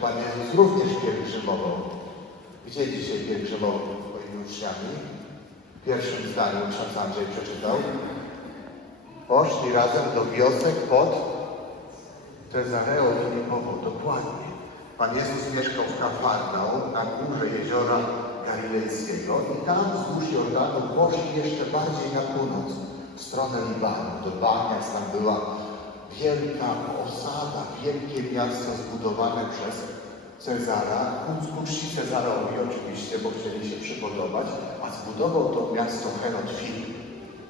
Pan Jezus również pielgrzymował. Gdzie dzisiaj pielgrzymował swoimi uczniami? W pierwszym zdaniu ksiądz Andrzej przeczytał. Poszli razem do wiosek pod Cezareo Filipową. Dokładnie. Pan Jezus mieszkał w Kafarnaum na górze jeziora Galilejskiego i tam wzdłuż Jordanu poszli jeszcze bardziej na północ, w stronę Libanu, do Banias. Tam była wielka osada, wielkie miasto zbudowane przez Cezara, ku, czci Cezarowi oczywiście, bo chcieli się przypodobać, a zbudował to miasto Herod Filip.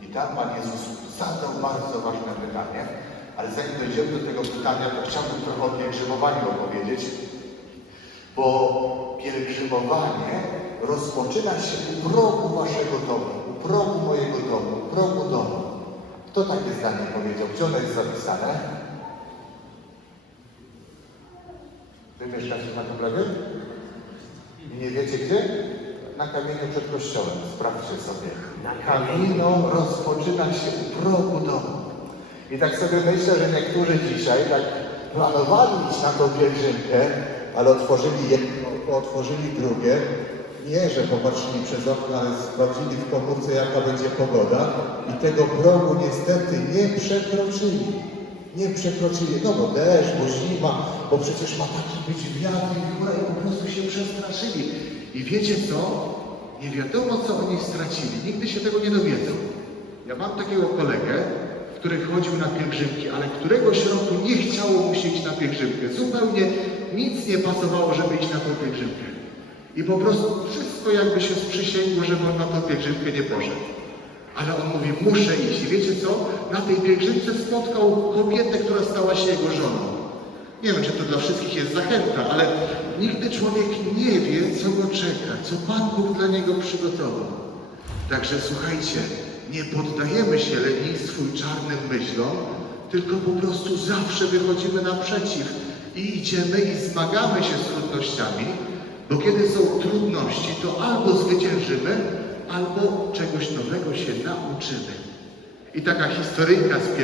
I tam Pan Jezus zadał bardzo ważne pytanie, ale zanim dojdziemy do tego pytania, to chciałbym trochę o pielgrzymowaniu opowiedzieć, bo pielgrzymowanie rozpoczyna się u progu waszego domu, u progu mojego domu, u progu domu. Kto takie zdanie powiedział? Gdzie ono jest zapisane? Wy mieszkacie na Dublewie? I nie wiecie gdzie? Na kamieniu przed kościołem. Sprawdźcie sobie. Kamino rozpoczyna się u progu domu. I tak sobie myślę, że niektórzy dzisiaj tak planowali iść na tą pielgrzymkę, ale otworzyli jedno, otworzyli drugie. Nie, że popatrzyli przez okno, ale sprawdzili w komórce, jaka będzie pogoda i tego progu niestety nie przekroczyli. Nie przekroczyli, no bo deszcz, bo zima, bo przecież ma taki być wiatr i wichura i po prostu się przestraszyli. I wiecie co? Nie wiadomo, co oni stracili. Nigdy się tego nie dowiedzą. Ja mam takiego kolegę, który chodził na pielgrzymki, ale któregoś roku nie chciało mu się iść na pielgrzymkę. Zupełnie nic nie pasowało, żeby iść na tą pielgrzymkę. I po prostu wszystko jakby się sprzysięgło, żeby on na tą pielgrzymkę nie poszedł. Ale on mówi, muszę iść. I wiecie co? Na tej pielgrzymce spotkał kobietę, która stała się jego żoną. Nie wiem, czy to dla wszystkich jest zachęta, ale nigdy człowiek nie wie, co go czeka, co Pan Bóg dla niego przygotował. Także słuchajcie, nie poddajemy się lenistwu i czarnym myślom, tylko po prostu zawsze wychodzimy naprzeciw i idziemy i zmagamy się z trudnościami, bo kiedy są trudności, to albo zwyciężymy, albo czegoś nowego się nauczymy. I taka historyjka z pielgrzymki.